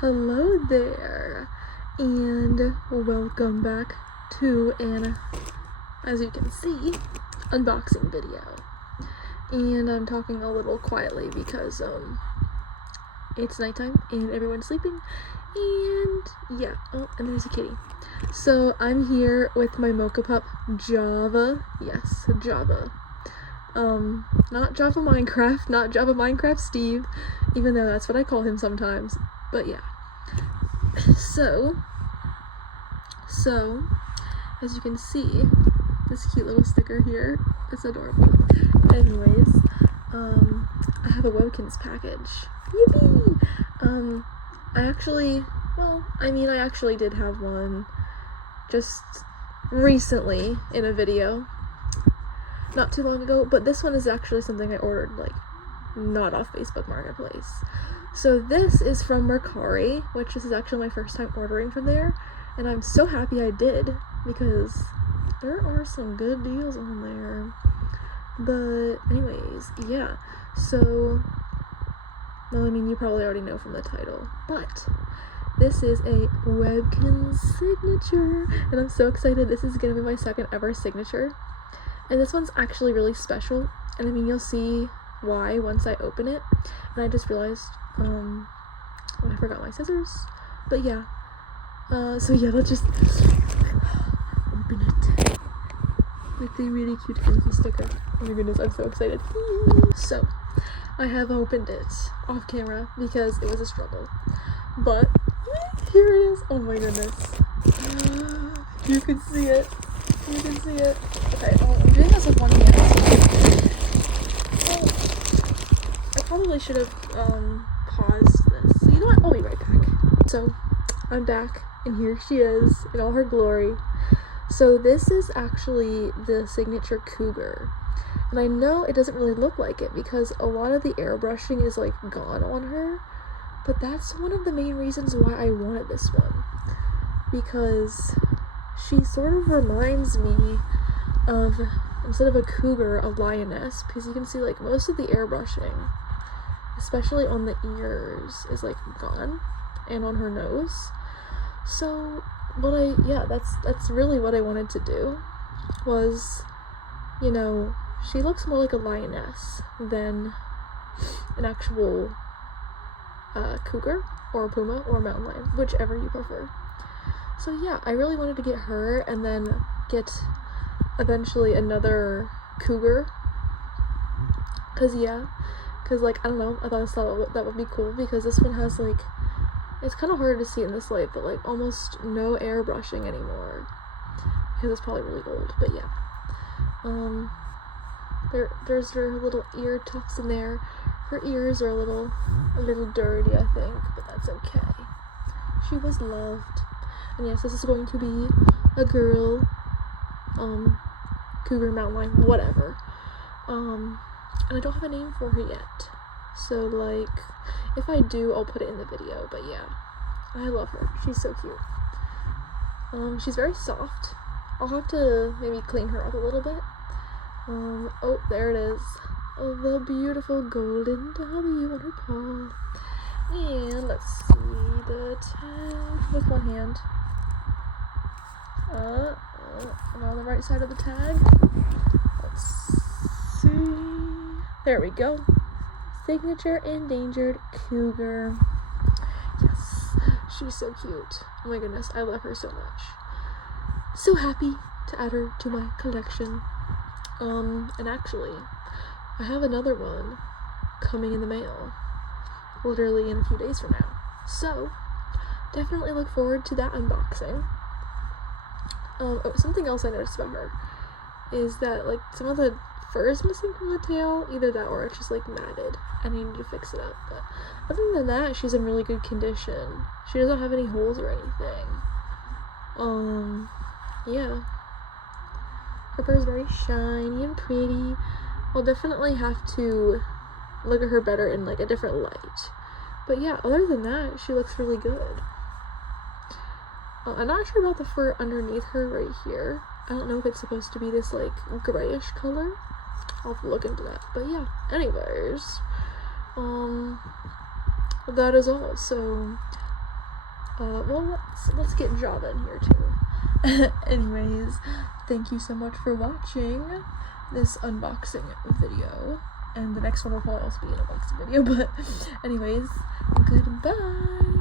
Hello there, and welcome back to an, as you can see, unboxing video. And I'm talking a little quietly because it's nighttime and everyone's sleeping, and yeah, oh, and there's a kitty. So I'm here with my mocha pup Java. Yes, Java. Not Java Minecraft, not Java Minecraft Steve, even though that's what I call him sometimes. But yeah, so as you can see, this cute little sticker here, it's adorable. Anyways, I have a Webkinz package. Yippee! I actually did have one just recently in a video, not too long ago, but this one is actually something I ordered, like, not off Facebook Marketplace. So this is from Mercari, which this is actually my first time ordering from there, and I'm so happy I did, because there are some good deals on there. But anyways, yeah, so, well, I mean, you probably already know from the title, but this is a Webkinz signature, and I'm so excited. This is gonna be my second ever signature, and this one's actually really special, and I mean, you'll see why once I open it. And I just realized I forgot my scissors, but yeah, so yeah, let's just open it with the really cute funky sticker. Oh my goodness, I'm so excited. So I have opened it off camera because it was a struggle, but here it is. Oh my goodness, you can see it, okay. I'm doing this with one hand. I probably should have paused this. You know what? I'll be right back. So I'm back, and here she is in all her glory. So this is actually the signature Cougar, and I know it doesn't really look like it because a lot of the airbrushing is like gone on her, but that's one of the main reasons why I wanted this one, because she sort of reminds me of, instead of a cougar, a lioness, because you can see like most of the airbrushing, especially on the ears, is like gone, and on her nose. So that's really what I wanted to do, was, you know, she looks more like a lioness than an actual cougar or a puma or a mountain lion, whichever you prefer. So yeah, I really wanted to get her and then get eventually another cougar, because like, I don't know, I thought that would be cool, because this one has like, it's kind of hard to see in this light, but like almost no airbrushing anymore, because it's probably really old. But yeah, there's her little ear tufts in there. Her ears are a little dirty, I think, but that's okay. She was loved. And yes, this is going to be a girl, cougar, mountain lion, whatever. And I don't have a name for her yet. So like, if I do, I'll put it in the video. But yeah, I love her. She's so cute. She's very soft. I'll have to maybe clean her up a little bit. Oh, there it is. Oh, the beautiful golden W on her paw. And let's see the tag with one hand. I'm on the right side of the tag. Let's see. There we go. Signature Endangered Cougar. Yes, she's so cute. Oh my goodness, I love her so much. So happy to add her to my collection. And actually, I have another one coming in the mail, literally in a few days from now. So definitely look forward to that unboxing. Something else I noticed about her is that like some of the fur is missing from the tail, either that or it's just like matted. I need to fix it up, but other than that, she's in really good condition. She doesn't have any holes or anything. Yeah, her fur is very shiny and pretty. I'll definitely have to look at her better in like a different light, but yeah, other than that, she looks really good. I'm not sure about the fur underneath her right here. I don't know if it's supposed to be this like grayish color. I'll have to look into that. But yeah, anyways, that is all. So well, let's get Java in here too. Anyways, thank you so much for watching this unboxing video, and the next one will probably also be an unboxing video, but anyways, goodbye.